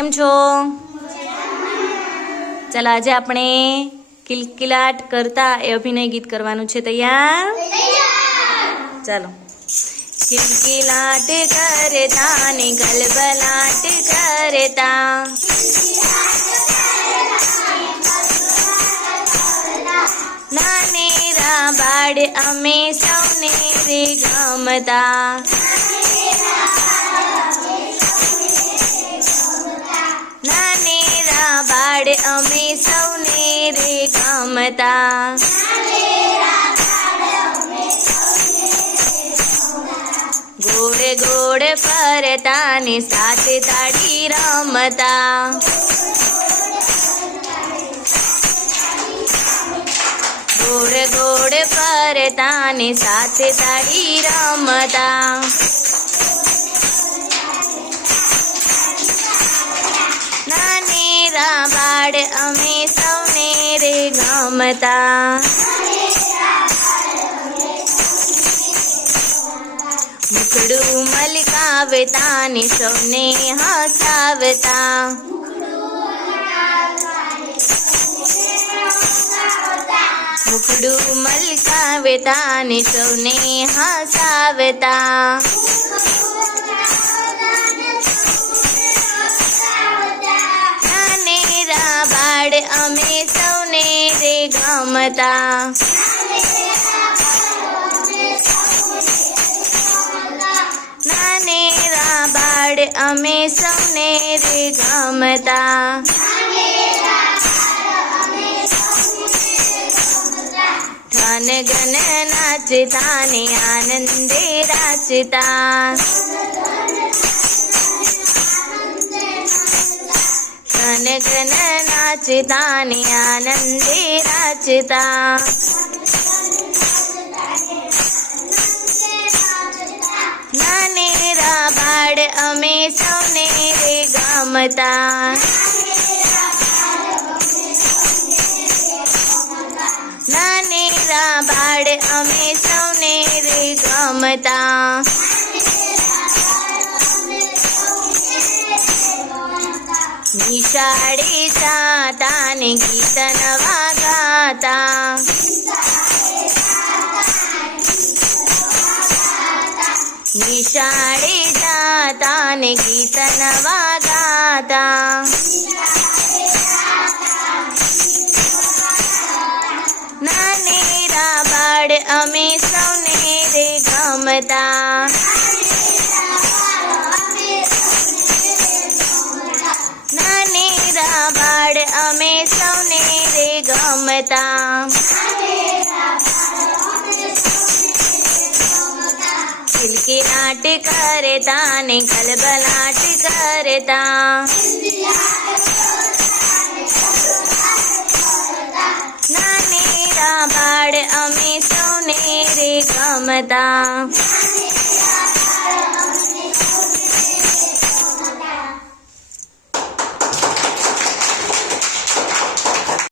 કેમ છો? ચાલો આજે આપણે કિલકિલાટ કરતા એ અભિનય ગીત કરવાનું છે. તૈયાર? ચાલો. કિલકિલાટ કરતા ને ગલબલાટ કરતા, નાનેરા બાળ અમે સૌને રે ગમતા, નાનેરા બાળ અમે સૌને રે ગમતા, ગોળ ગોળ ફરતા ને સાથે તાળી રમતા, ગોળ ગોળ ફરતા ને સાથે તાળી રમતા, નાનેરા બાળ અમે સૌને રે ગમતા, મુખડું મલકાવતા ને સૌને હસાવતા, મુખડું મલકાવતા ને સૌને હસાવતા, નાનેરા બાળ અમે સૌને રે ગમતા, નાનેરા બાળ અમે સૌને રે ગમતા, ધન ગન નાચતા ને આનંદે રાચતા, ધન ગન નાચતા ને આનંદે રાચતા, નાનેરા બાળ અમે સૌને રે ગમતા, નાનેરા બાળ અમે સૌને રે ગમતા, નિશાળે જાતા ને ગીત નવા ગાતા, નિશાળે જાતા ને ગીત નવા ગાતા, નાનેરા બાળ અમે સૌને રે ગમતા, નાનેરા બાળ અમે સૌને રે ગમતા, કિલકિલાટ કરતા ને ગલબલાટ કરતા, નાનેરા બાળ અમે સૌને રે ગમતા.